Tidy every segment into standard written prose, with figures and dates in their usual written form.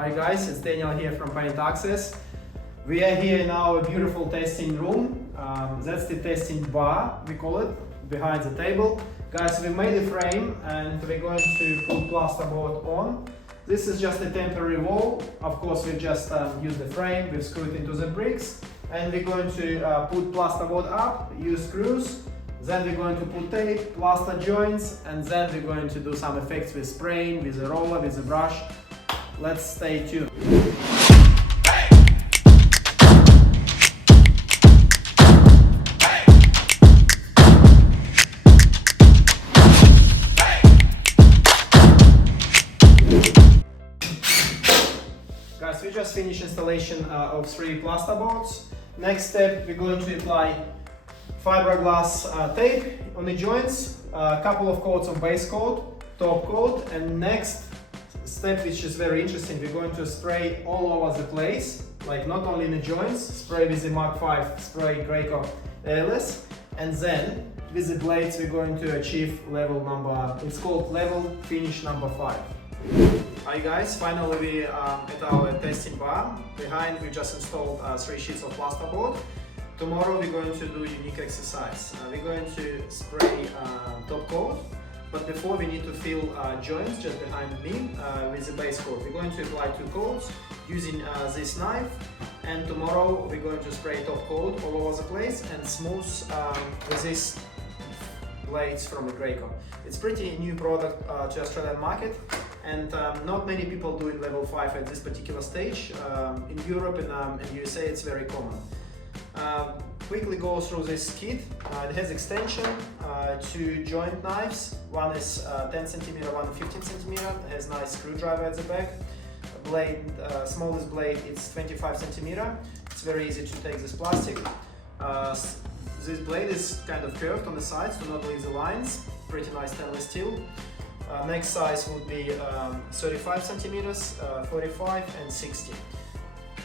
Hi guys, it's Daniel here from PaintAccess. We are here in our beautiful testing room. That's the testing bar, we call it, behind the table. Guys, we made a frame and we're going to put plasterboard on. This is just a temporary wall. Of course, we just use the frame, we screw it into the bricks, and we're going to put plasterboard up, use screws. Then we're going to put tape, plaster joints, and then we're going to do some effects with spraying, with a roller, with a brush. Let's stay tuned. Guys, we just finished installation of 3 plasterboards. Next step, we're going to apply fibreglass tape on the joints, a couple of coats of base coat, top coat, and next step, which is very interesting, we're going to spray all over the place, like not only in the joints, spray with the Mark 5 spray Graco Airless, and then with the blades we're going to achieve level number, it's called level finish number 5. Hi guys, finally we at our testing bar. Behind we just installed 3 sheets of plasterboard. Tomorrow we're going to do a unique exercise. We're going to spray top coat, but before we need to fill joints just behind me with the base coat. We're going to apply 2 coats using this knife, and tomorrow we're going to spray top coat all over the place and smooth with these blades from the Graco. It's pretty new product to Australian market, and not many people do it level 5 at this particular stage. In Europe and USA it's very common. Quickly go through this kit. It has extension, 2 joint knives. One is 10 cm, one 15 cm. It has nice screwdriver at the back. Blade, smallest blade, it's 25 cm. It's very easy to take this plastic. This blade is kind of curved on the sides to not leave the lines. Pretty nice stainless steel. Next size would be 35 cm, 45 and 60.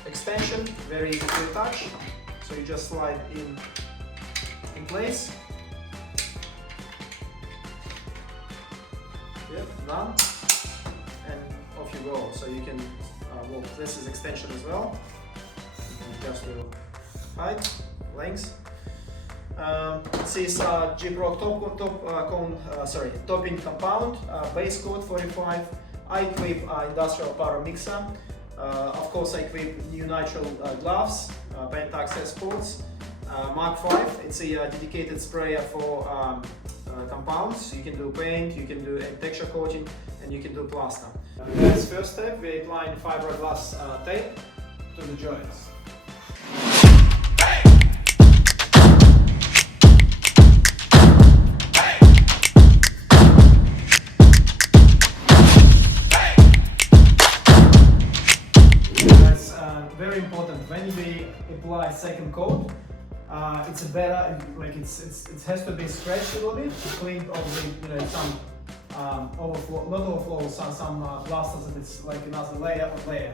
Extension, very easy to attach. So you just slide in place. Yep, done. And off you go. So you can, well, this is extension as well. Just your height, length. This is Gyprock topping compound, base coat 45, iQuip industrial powder mixer. Of course, iQuip new nitrile gloves, PaintAccess sports, Mark 5. It's a dedicated sprayer for compounds. You can do paint, you can do texture coating, and you can do plaster. As first step, we're applying fiberglass tape to the joints. Very important, when we apply second coat, it's a better, like it has to be scratched a little bit to clean all the, some overflow, not overflow, some plasters that it's like another layer of layer.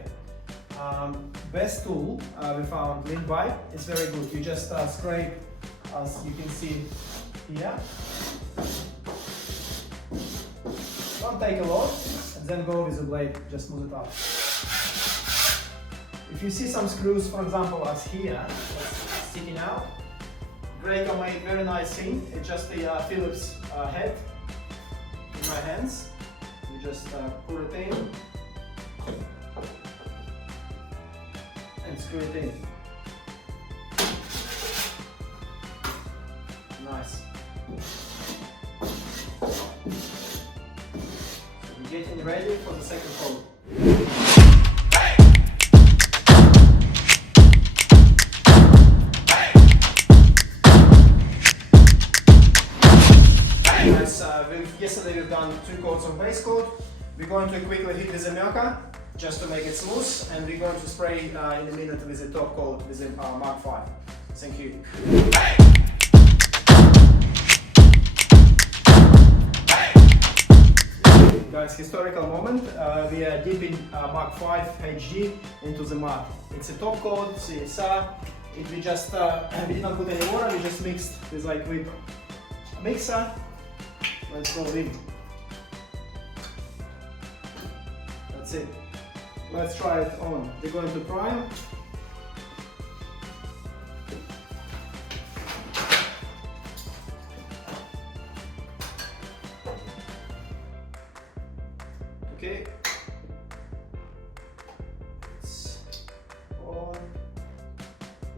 Best tool we found, LiNBiDE, is very good. You just scrape, as you can see here. Don't take a lot, and then go with the blade, just smooth it out. If you see some screws, for example, as here, that's sticking out, Graco made very nice thing. It's just the Phillips head in my hands. You just put it in and screw it in. Nice. So we're getting ready for the second coat. Yesterday we've done 2 coats of base coat. We're going to quickly hit with the Mirka just to make it smooth, and we're going to spray in a minute with the top coat with the Mark 5. Thank you. Guys, historical moment. We are dipping Mark 5 HD into the mud. It's a top coat, CSR. We just we did not put any water. We just mixed with iQuip mixer. Let's go in. That's it. let's try it on. We're going to prime. Okay. It's on.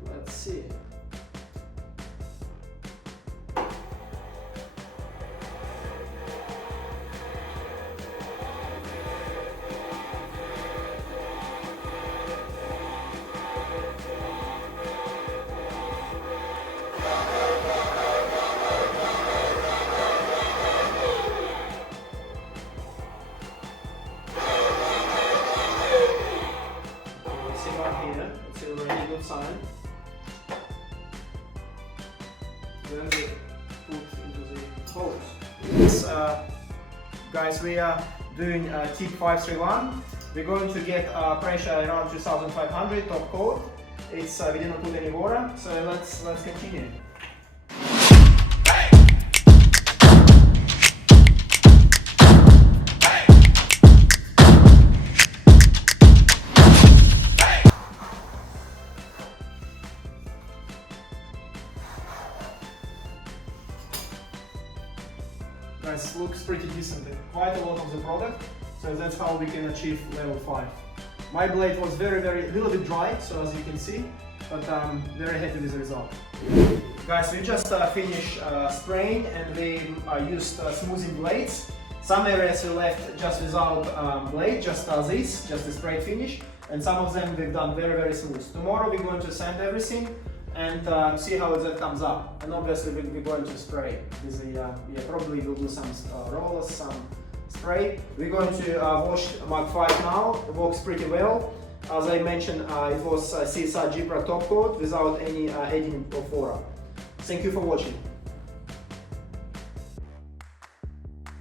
Let's see. Here, it's already a good sign. Then we put into the holes. This, guys, we are doing tip 531. We're going to get pressure around 2500 top coat. It's we didn't put any water, so let's continue. Guys, looks pretty decent, quite a lot of the product, so that's how we can achieve level 5. My blade was a little bit dry, so as you can see, but I'm very happy with the result. Guys, we just finished spraying and we used smoothing blades. Some areas we left just without blade, just as is, just a spray finish, and some of them we've done very smooth. Tomorrow we're going to sand everything and see how that comes up. And obviously we're going to spray. Probably we'll do some rollers, some spray. We're going to wash Mark 5 now. It works pretty well. As I mentioned, it was CSR Gyprock top coat without any adding of water. Thank you for watching.